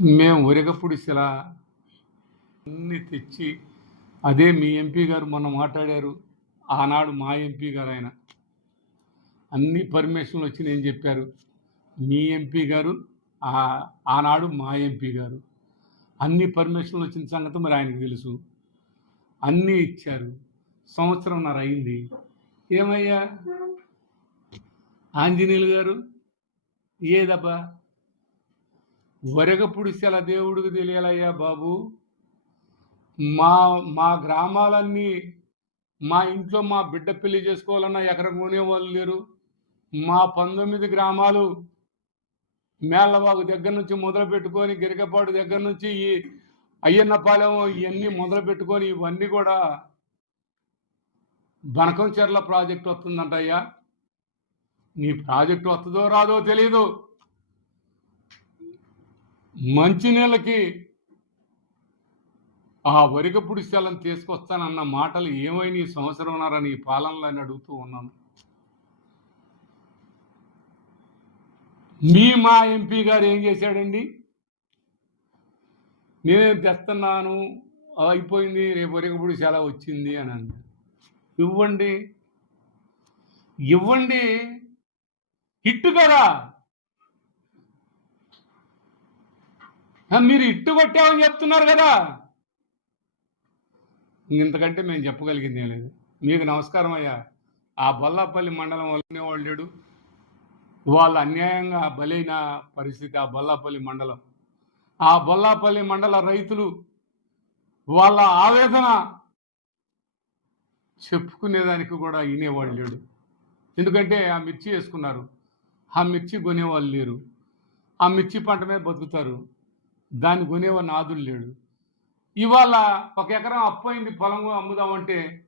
మేము ఉరగపుడిసెల అన్ని తెచ్చి అదే మీ ఎంపీ గారు మొన్న మాట్లాడారు ఆనాడు మా ఎంపీ గారు ఆయన అన్ని పర్మిషన్లు వచ్చి నేను చెప్పారు మీ ఎంపీ గారు ఆనాడు మా ఎంపీ గారు. అన్ని పర్మిషన్లు వచ్చిన సంగతి మరి ఆయనకు తెలుసు. అన్నీ ఇచ్చారు. సంవత్సరంన్నర అయింది. ఏమయ్యా? ఆంజనేయులు గారు ఏదబ్బా? వరగపుడిసెల దేవుడికి తెలియాలయ్యా బాబు. మా మా గ్రామాలన్నీ మా ఇంట్లో మా బిడ్డ పెళ్ళి చేసుకోవాలన్నా ఎక్కడ కొనేవాళ్ళు లేరు. మా పంతొమ్మిది గ్రామాలు మేళ్ళబాగు దగ్గర నుంచి మొదలు పెట్టుకొని గిరికపాడు దగ్గర నుంచి ఈ అయ్యన్నపాలెం ఇవన్నీ మొదలు పెట్టుకొని ఇవన్నీ కూడా బనకం చెర్ల ప్రాజెక్ట్ వస్తుందంటయ్యా. నీ ప్రాజెక్టు వస్తుందో రాదో తెలియదు మంచినీళ్ళకి ఆ వరిగపుడి స్థలం తీసుకొస్తానన్న మాటలు ఏమైనా ఈ సంవత్సరం ఉన్నారని ఈ పాలనలో అని అడుగుతూ ఉన్నాను. మీ మా ఎంపీ గారు ఏం చేశాడండి? నేను తెస్తున్నాను అయిపోయింది రేపు వరిగపుడి సెల వచ్చింది అని అన్నాడు ఇవ్వండి ఇవ్వండి హిట్టు కదా! మీరు ఇట్టు కొట్టామని చెప్తున్నారు కదా. ఇంతకంటే మేము చెప్పగలిగింది ఏం లేదు. మీకు నమస్కారం అయ్యా. ఆ బొల్లాపల్లి మండలం వల్లనే వాళ్ళు లేడు. వాళ్ళు అన్యాయంగా బలైన పరిస్థితి ఆ బొల్లాపల్లి మండలం. ఆ బొల్లాపల్లి మండల రైతులు వాళ్ళ ఆవేదన చెప్పుకునేదానికి కూడా వినేవాళ్ళు లేడు. ఎందుకంటే ఆ మిర్చి వేసుకున్నారు. ఆ మిర్చి కొనేవాళ్ళు లేరు. ఆ మిర్చి పంట మీద బతుకుతారు. దాన్ని కొనేవాడిని నాదుడు లేడు. ఇవాళ ఒక ఎకరం అప్పయింది పొలం అమ్ముదామంటే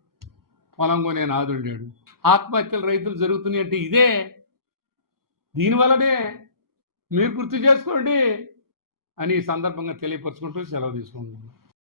పొలం కొనే నాదుడు లేడు. ఆత్మహత్యలు రైతులు జరుగుతున్నాయి అంటే ఇదే. దీనివల్లనే మీరు గుర్తు చేసుకోండి అని ఈ సందర్భంగా తెలియపరచుకుంటూ సెలవు తీసుకుంటున్నాను.